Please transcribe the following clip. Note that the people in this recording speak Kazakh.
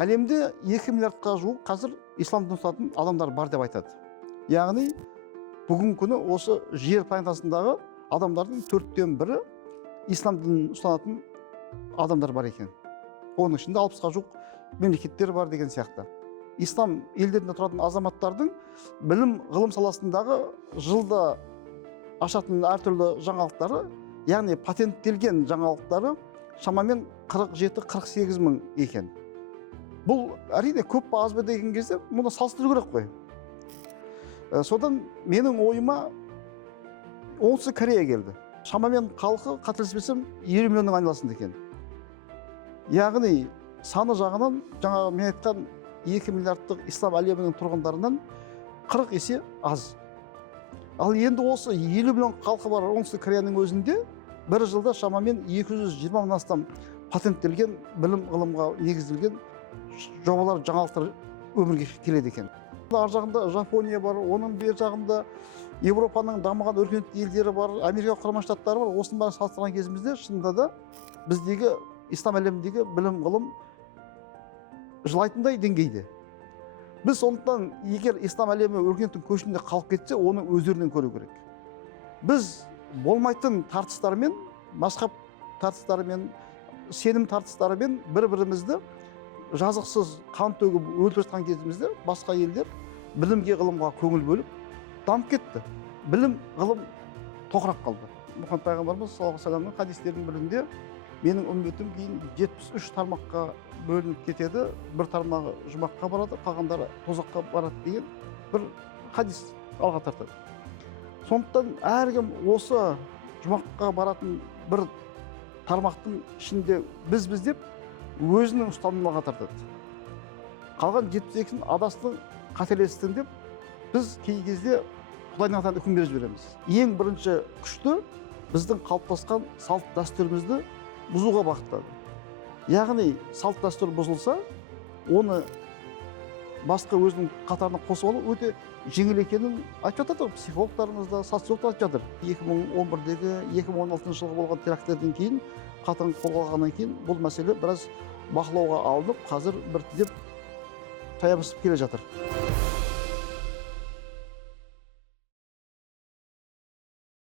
әлемде 2 миллиардқа жуық қазір ислам дінін ұстанатын адамдар бар деп айтады. Яғни бүгінгі күні осы жер планетасындағы адамдардың 4-тен 1-і ислам дінін ұстанатын адамдар бар екен. Оның ішінде 60-қа жуық мемлекеттер бар деген сияқты. Ислам елдерінде тұратын азаматтардың білім ғылым саласындағы жылда ашатын әртүрлі жаңалықтары, яғни патенттелген жаңалықтары шамамен 47-48 мың екен. Бұл әрине көп па аз ба деген кезде мұны салыстыру керек қой. Содан менің ойыма Оңтүстік Корея келді. Шамамен халқы қателеспесем 20 миллионның айналасында екен. Яғни саны жағынан жаңағы мен айтқан 2 миллиардтық ислам әлемінің тұрғындарынан 40 есе аз. Ал енді осы 50 миллион халқы бар Оңтүстік Кореяның өзінде бір жылда шамамен 220 мыңнан астам патенттелген білім ғылымға негізделген жобалар, жаңалықтар өмірге келеді екен. Ар жағында Жапония бар, оның бер жағында Европаның дамыған өркениетті елдері бар, Америка құрама штаттары бар. Осының бәрін салыстырған кезімізде шынында да біздегі ислам әлеміндегі білім ғылым жылайтындай деңгейде. Біз сондықтан егер ислам әлемі өркениеттің көшінде қалып кетсе, оны өздерінен көру керек. Біз болмайтын тартыстармен, мазһаб тартыстарымен, сенім тартыстарымен бір-бірімізді жазықсыз қан төгіп өлтіріп жатқан кезімізде басқа елдер білімге, ғылымға көңіл бөліп дамып кетті. Білім, ғылым тоқырап қалды. Мұхаммед пайғамбарымыз саллаллаху алейхи вассаламның хадистерінің бірінде менің үмметім кейін 73 тармаққа бөлініп кетеді, бір тармағы жұмаққа барады, қалғандары тозаққа барады деген бір хадис алға тартады. Сондықтан әркім осы жұмаққа баратын бір тармақтың ішінде біз деп өзінің ұстанымын алға тартады. Қалған 72-ін адастың, қателестің деп біз кей кезде Құдайдың атынан үкім беріп жібереміз. Ең бірінші күшті біздің қалыптасқан салт дәстүрімізді бұзуға бағыттады. Яғни салт дәстүр бұзылса, оны басқа өзінің қатарына қосып алу өте жеңіл екенін айтып жатыр. Психологтарымыз да, социологтар айтып жатыр. 2011-дегі 2016 жылғы болған теракттерден кейін, қатаң қолға алғаннан кейін бұл мәселе біраз бақылауға алынып, қазір біртіндеп саябырсып келе жатыр.